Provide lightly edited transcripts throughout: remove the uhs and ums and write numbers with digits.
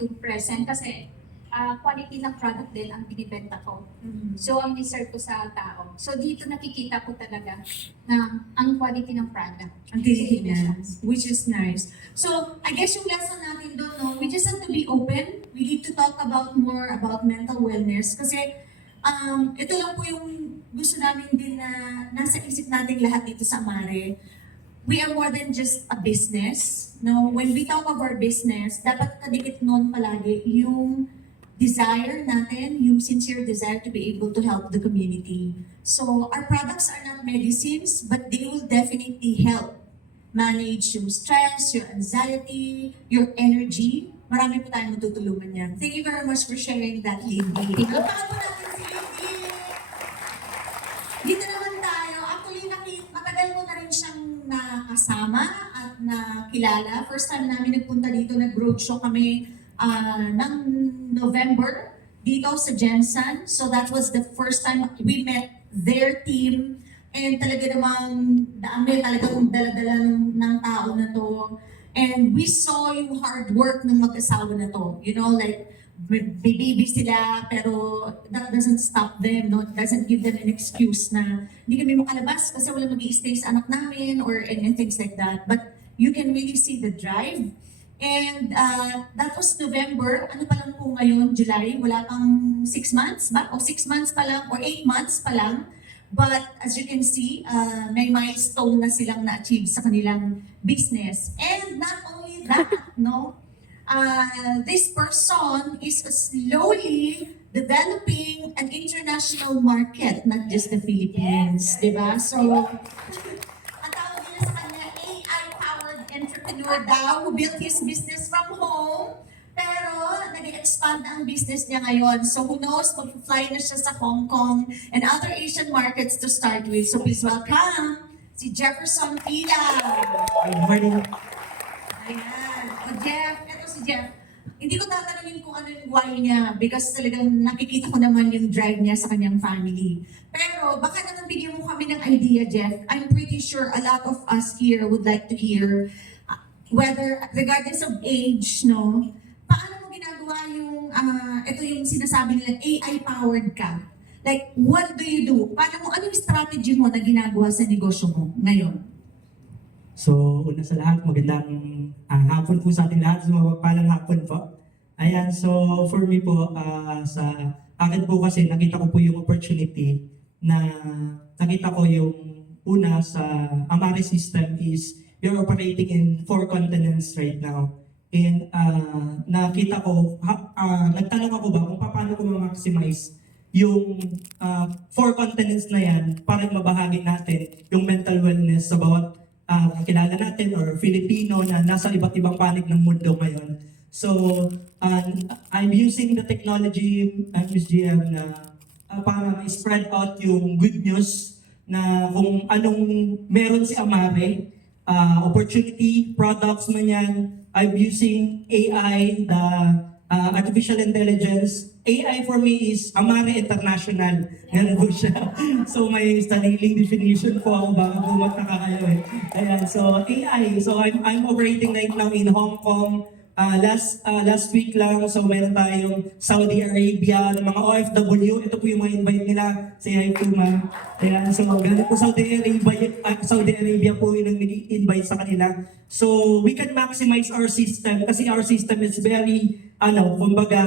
to present kasi quality ng product din ang binibenta ko. Mhm. So, ang reserve ko sa tao. So, dito nakikita ko talaga na ang quality ng product. Ang tinitingnan, which is nice. So, I guess yung lesson natin doon, no, we just have to be open. We need to talk about more about mental wellness. Kasi, ito lang po yung gusto namin din na nasa isip natin lahat dito sa Amare. We are more than just a business. No, when we talk of our business, dapat kadikit nun palagi yung desire natin, yung sincere desire to be able to help the community. So, our products are not medicines, but they will definitely help manage yung stress, your anxiety, your energy. Marami po tayong matutulungan yan. Thank you very much for sharing that, Lindy. Palakpakan po natin si Lindy. Dito naman tayo. Actually, matagal mo na rin siyang nakasama at nakilala. First time namin nagpunta dito, nag-roadshow kami ng November dito sa Jensen. So that was the first time we met their team. And talaga namang dami talagang dala-dala ng tao na to. And we saw yung hard work ng mag-asawa na to. You know, like, may baby sila, pero that doesn't stop them, no? It doesn't give them an excuse na hindi kami makalabas kasi wala mag-i-stay sa anak namin or and things like that. But you can really see the drive. And that was November. Ano pa lang po ngayon, July? Wala pang 6 months ba? O 6 months pa lang, or 8 months pa lang. But as you can see, may milestone na silang na-achieve sa kanilang business. And not only that, no? This person is slowly developing an international market, not just the Philippines, di ba? So, ang tawag nila sa kanya, AI-powered entrepreneur daw, who built his business from home, pero nag-expand ang business niya ngayon. So who knows, mag-fly na siya sa Hong Kong and other Asian markets to start with. So please welcome si Jefferson Pila. Good morning. Ayan. O Jeff, ito si Jeff. Hindi ko tatanungin kung ano yung why niya because talagang nakikita ko naman yung drive niya sa kanyang family. Pero baka naman bigyan mo kami ng idea, Jeff. I'm pretty sure a lot of us here would like to hear whether, regardless of age, no, paano mo ginagawa yung, ito yung sinasabi nila, AI-powered ka? Like, what do you do? Paano mo, ano yung strategy mo na ginagawa sa negosyo mo ngayon? So, una sa lahat, magandang hapon po sa ating lahat. So, mapagpalang hapon po. Ayan, so for me po, sa akin po kasi nakita ko po yung opportunity na nakita ko yung una sa Amare system is you're operating in 4 continents right now. And nakita ko, nagtanong ako ba kung paano ko ma-maximize yung 4 continents na yan para mabahagi natin yung mental wellness sa bawat kilala natin or Filipino na nasa iba't ibang panig ng mundo ngayon. So, I'm using the technology, Ms. GM, na para ma-spread out yung good news na kung anong meron si Amare, opportunity, products man yan. I'm using AI, the artificial intelligence. AI for me is Amare International. Ganun po siya. So may sariling definition po ako baka po magkakayo eh. Ayan, so AI. So I'm operating right now in Hong Kong. Last week lang, so meron tayong Saudi Arabia, ng mga OFW. Ito po yung mga invite nila. Say hi to ma'am. Ayan, so ganun po Saudi Arabia po yung invite sa kanila. So we can maximize our system kasi our system is very, kumbaga,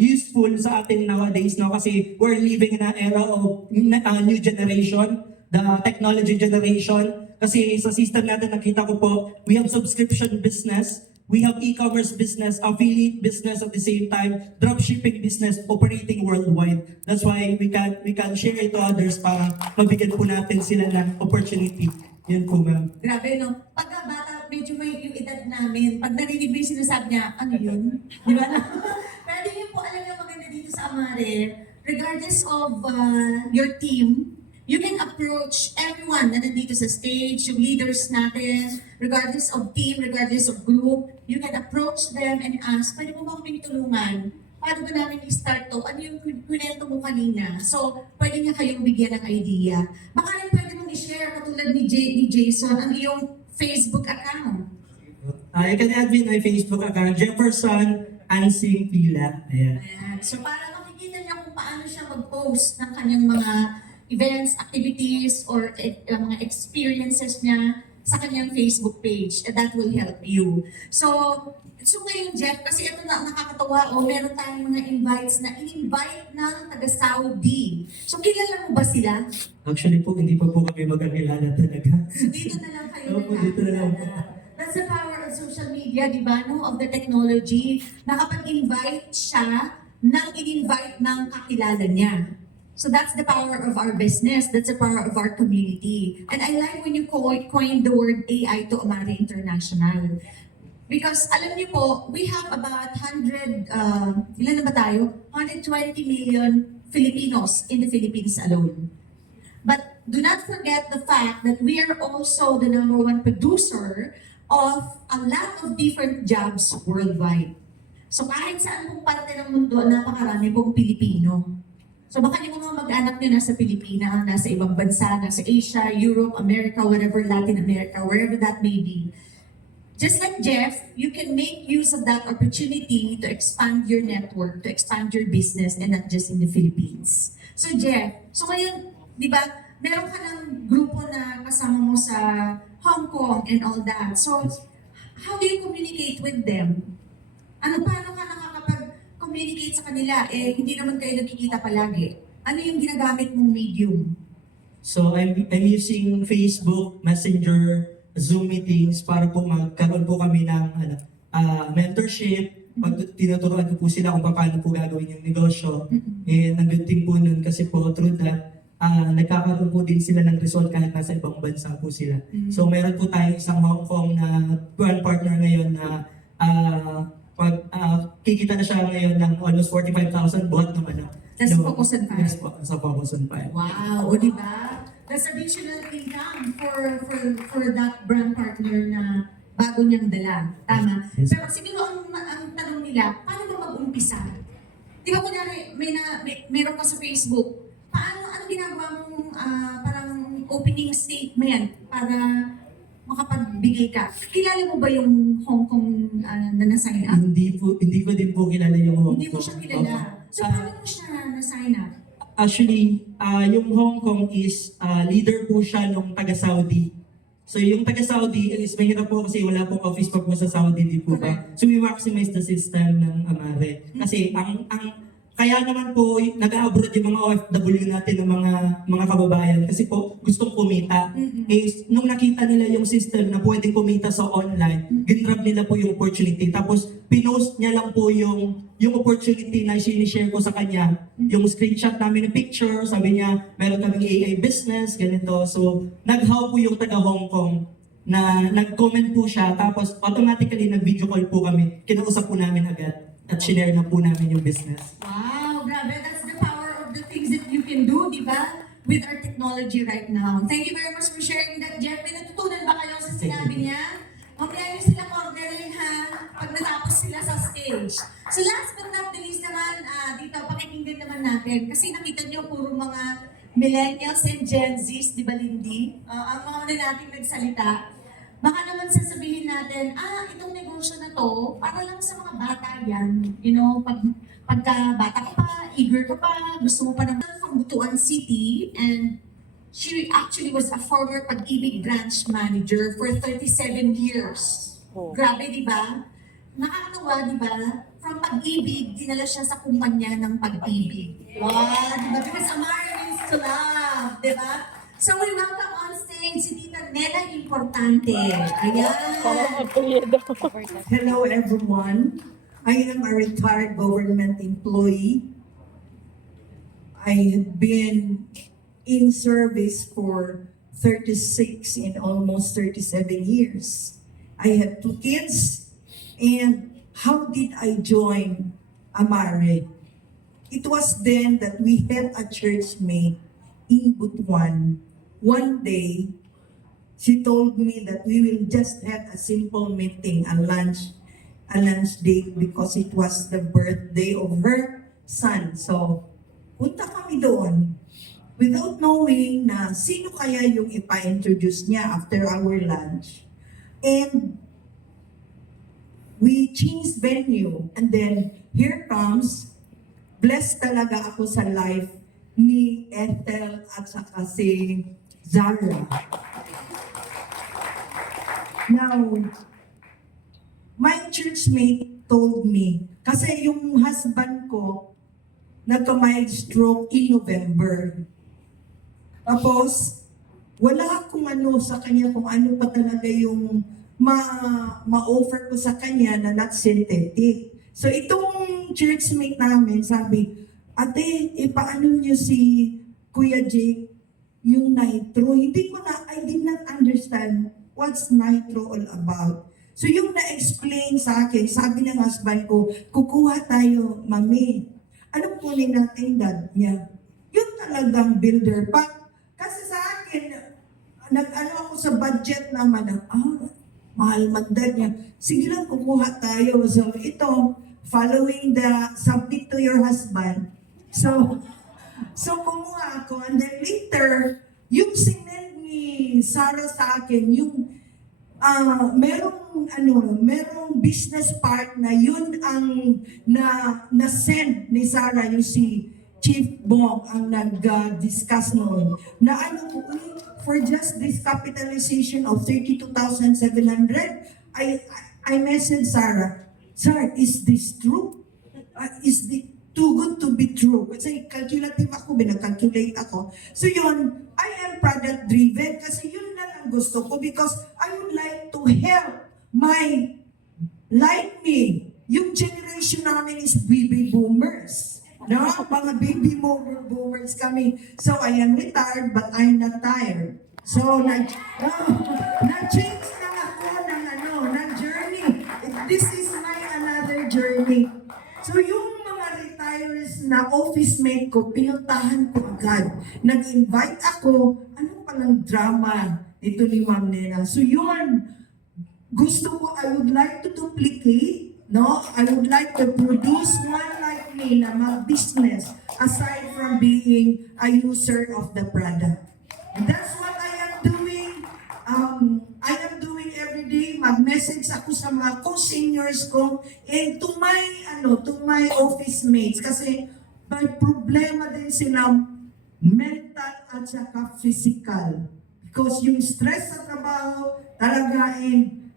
useful sa atin nowadays, no? Kasi we're living in an era of new generation, the technology generation. Kasi sa system natin, nakita ko po, we have subscription business, we have e-commerce business, affiliate business at the same time, dropshipping business operating worldwide. That's why we can share it to others para mabigyan po natin sila ng opportunity. Yun po, ma'am. Grabe, no? Pagka bata, medyo may yung edad namin. Pag narinig mo yung sinasabi niya, ano yun? Di ba? Pero di niyo po alam yung maganda dito sa Amare, regardless of your team, you can approach everyone na nandito sa stage, yung leaders natin, regardless of team, regardless of group, you can approach them and ask, pwede mo ba kami tulungan? Paano ba namin i-start to? Ano yung kwento mo kanina? So, pwede nga kayong bigyan ng idea. Baka rin pwede mong i-share katulad ni Jason ang iyong Facebook account. You can add me in my Facebook account, Jefferson Ansing Pila. Ayan. Ayan. So para makikita niyo kung paano siya mag-post ng kanyang mga events, activities, or mga experiences niya sa kanyang Facebook page. And that will help you. So ngayon, Jeff, kasi ito na nakakatawa, meron tayong mga invites na in-invite ng taga-Saudi. So kilala mo ba sila? Actually po, hindi pa po kami magkakilala talaga. So dito na lang kayo Opo, dito na lang po. That's the power of social media, di ba, no? Of the technology. Nakapag-invite siya nang in-invite ng kakilala niya. So that's the power of our business. That's the power of our community. And I like when you coined the word AI to Amare International. Because alam niyo po, we have about 120 million Filipinos in the Philippines alone. But do not forget the fact that we are also the number one producer of a lot of different jobs worldwide. So kahit saan pong parte ng mundo, napakarami pong Pilipino. So baka yung mga mag-anak nyo nasa Pilipinas, nasa ibang bansa, nasa Asia, Europe, America, whatever, Latin America, wherever that may be. Just like Jeff, you can make use of that opportunity to expand your network, to expand your business, and not just in the Philippines. So Jeff, so ngayon, di ba, meron ka ng grupo na kasama mo sa Hong Kong and all that. So, how do you communicate with them? Paano ka nakakapag-communicate sa kanila? Hindi naman kayo nagkikita palagi. Ano yung ginagamit mong medium? So I'm using Facebook, Messenger, Zoom meetings para po magkaroon po kami ng mentorship. Pag tinuturuan ko po sila kung paano po gagawin yung negosyo. And ang good thing po nun kasi po through that, nagkakaroon po din sila ng result kahit nasa ibang bansa po sila. So meron po tayong isang Hong Kong na brand partner ngayon na kikita na siya ngayon ng almost 45,000 buhat naman. That's Focus on Fire. Yes po, sa Focus on Fire. Wow, o diba? That's additional income for that brand partner na bago niyang dala. Tama? Yes. Pero siguro ang tanong nila, paano ba mag-umpisa? Di ba kunyari, meron ka sa Facebook, ano ginagawa mong parang opening statement para makapagbigay ka? Kilala mo ba yung Hong Kong na na-sign up? Hindi ko din po kilala yung Hong Kong. Hindi mo siya kilala. So paano mo siya na-sign up? Actually, yung Hong Kong is leader po siya nung taga-Saudi. So yung taga-Saudi is mahirap po kasi wala pong office pa po sa Saudi, di po ba? So we maximize the system ng Amare. Kasi kaya naman po nag-abroad yung mga OFW natin ng mga kababayan kasi po gustong kumita. Nung nakita nila yung system na pwedeng kumita sa online, ginrab nila po yung opportunity. Tapos pinost niya lang po yung opportunity na sinishare ko sa kanya. Yung screenshot namin ng picture, sabi niya meron kaming AI business, ganito. So nag-how po yung taga Hong Kong na nag-comment po siya tapos automatically nag-video call po kami. Kinausap po namin agad at sinare na po namin yung business. Wow, grabe. That's the power of the things that you can do, di ba? With our technology right now. Thank you very much for sharing that, Jeff. May natutunan ba kayo sa sinabi niya? Mamaya niyo sila cornerin ha, pag natapos sila sa stage. So last but not the least naman, dito, pakikinggan naman natin. Kasi nakita niyo, puro mga millennials and Gen Zs, di ba, Lindy? Ang mga nating nagsalita. Baka naman sasabihin natin, itong negosyo na to, para lang sa mga bata yan. You know, pagka bata ka pa, eager ka pa, gusto mo pa naman from Butuan City, and she actually was a former Pag-ibig branch manager for 37 years. Grabe, di ba? Nakakatawa, di ba? From Pag-ibig, dinala siya sa kumpanya ng Pag-ibig. Wow, di ba? Because Amare means to love, di ba? So we welcome on stage si Tita Nena Importante. Ayan. Hello everyone. I am a retired government employee. I have been in service for 36 and almost 37 years. I have 2 kids. And how did I join Amare? It was then that we had a church mate in Butuan. One day, she told me that we will just have a simple meeting, a lunch date because it was the birthday of her son. So, punta kami doon without knowing na sino kaya yung ipa-introduce niya after our lunch. And we changed venue. And then, here comes, blessed talaga ako sa life ni Ethel at saka si Zara. Now, my churchmate told me, kasi yung husband ko, nagka-mild stroke in November. Tapos, wala akong ano sa kanya kung ano pa talaga yung ma-offer ko sa kanya na not synthetic. So itong churchmate namin sabi, ate, paano niyo si Kuya Jake yung nitro? Hindi ko na, I did not understand what's nitro all about. So yung na-explain sa akin, sabi ng husband ko, kukuha tayo, mami. Anong kunin natin dad niya? Yun talagang builder pack. Kasi sa akin, nag-ano ako sa budget naman na, mahal magdad niya. Sige lang, kukuha tayo. So ito, following the submit to your husband. So kumuha ako. And then later, yung sinend ni Sarah sa akin, yung merong business partner, yun ang na-send ni Sarah, yung si Chief Bong ang nag-discuss noon. Na ano ko, for just this capitalization of 32,700, I messaged Sarah, Sir, is this true? Is this too good to be true? Kasi calculative ako, binag-calculate ako. So yun, I am product driven kasi yun lang ang gusto ko because I would like to help like me, yung generation namin is baby boomers. No, mga baby boomers kami. So I am retired but I'm not tired. So na-change lang ako ng journey. This is my another journey. So yung mga retirees na office mate ko, pinuntahan ko agad. Nag-invite ako, ano palang drama ito ni Ma'am Nena. So yun, gusto ko, I would like to duplicate, no? I would like to produce one like me na mag-business aside from being a user of the product. And that's what I am doing. I am doing every day. Mag-message ako sa mga co-seniors ko and to my office mates kasi may problema din sila mental at saka physical. Because yung stress sa trabaho talaga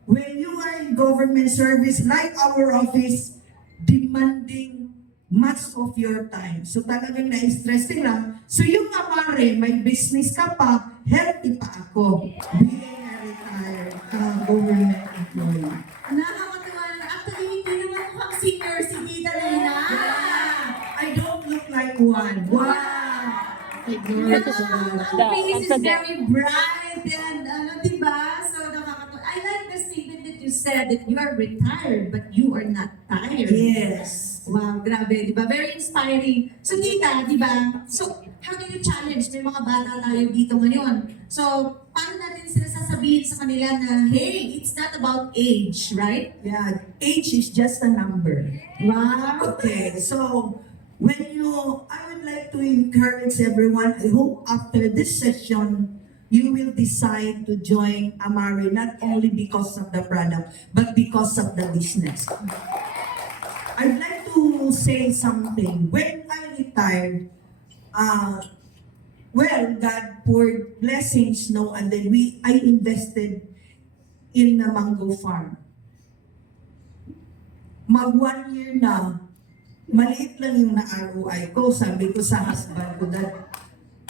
when you are in government service, like our office, demanding much of your time. So talagang na-stress sila. So yung amare, may business ka pa, healthy pa ako. Being a retired government employee. Nakakatuwa na. Actually, hindi naman mukhang senior si Tita Lena. I don't look like one. Wow! Yeah, ang face is very bright and diba? So nakakatuwa. I like the statement that you said that you are retired but you are not tired. Yes. Wow, grabe, di ba? Very inspiring. So, tita, di ba? So, how do you challenge? May mga bata tayo dito ngayon. So, paano natin sila sasabihin sa kanila na, hey, it's not about age, right? Yeah, age is just a number. Wow. Okay, so I would like to encourage everyone, I hope after this session, you will decide to join Amare not only because of the product, but because of the business. I'd like to say something. When I retired, God poured blessings, no, and then I invested in the mango farm. Mag 1 year na, maliit lang yung na-ROI ko. Sabi ko sa husband ko that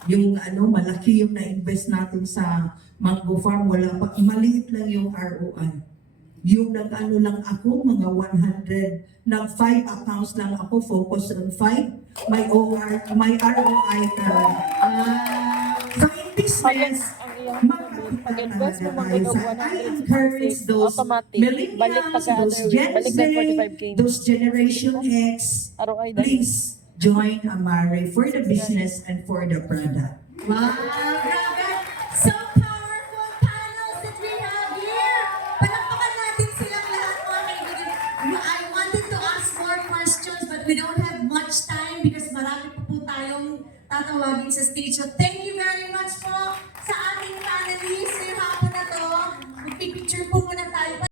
yung malaki yung na-invest natin sa mango farm, wala pa, maliit lang yung ROI. Yung nag-ano lang ako, mga 100, ng 5 accounts lang ako, focus on 5, my ROI talaga. So in business, pag-invest mo mga I encourage those millennials, those Gen Z, those Generation X, please join Amare for the business and for the product. Wow, grabe. So powerful panels that we have here. Palakpakan natin silang lahat, mga kaibigan. I wanted to ask more questions but we don't have much time because marami pa po tayong tatawagin sa stage. So